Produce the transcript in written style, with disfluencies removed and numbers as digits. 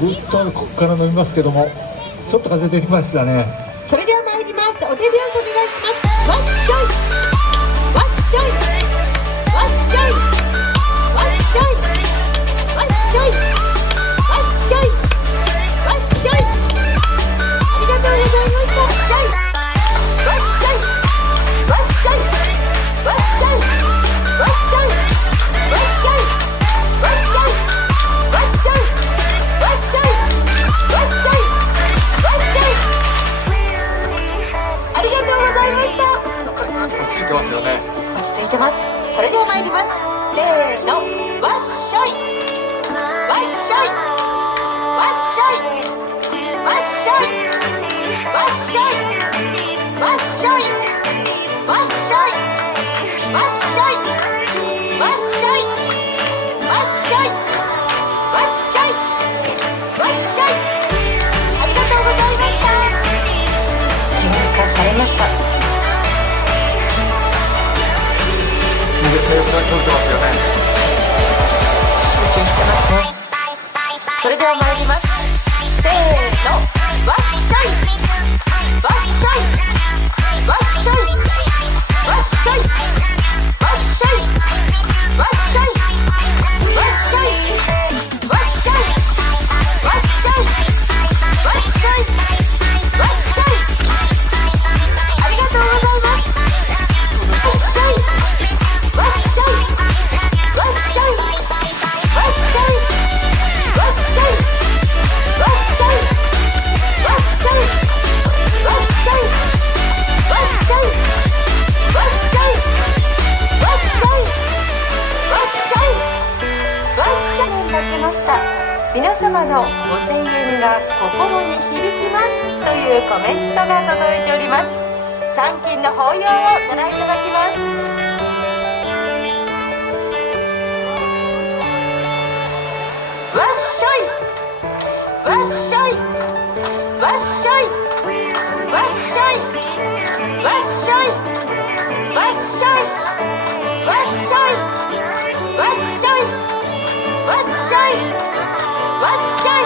ぐっとここから飲みますけども、ちょっと風出てきましたね。それでは参ります。お手拍子お願いします。わっしょいわっしょいわっしょいわっしょいわっしょいわっしょいわっしょい。ありがとうございました。わっしょいわっしょいわっしょいわっしょいわっしょいわっしょいわっしょいわっしょいわっしょいわっしょいわっしょい。ありがとうございました。落ち着いてますよね。落ち着いてます。それでは参ります。せーの、わっしょいわっしょいわっしょいわっしょいわっしょいわっしょいわっしょいわっしょいわっしょいわっしょいわっしょいわっしょい。ありがとうございました。喧嘩されました。いいですね、よく取れてますよね。集中してますね。それでは参ります。せーの、わっしょいわっしょいわっしょいわっしょいわっしょいわっしょいわっしょいわっしょいわっしょいわっしょいわっしょい。ありがとうございます。わっしょいわっしょいわっしょいわっしょいわっしょいわっしょいわっしょいわっしょいわっしょいわっしょいわっしょいわっしょいわっしょい。経ちました。皆様のご声援が心に響きますというコメントが届いております。参勤の法要をご覧いただきます。わっしょいわっしょいわっしょいわっしょいわっしょいわっしょいわっしょいわっしょいわっしょいわっしょい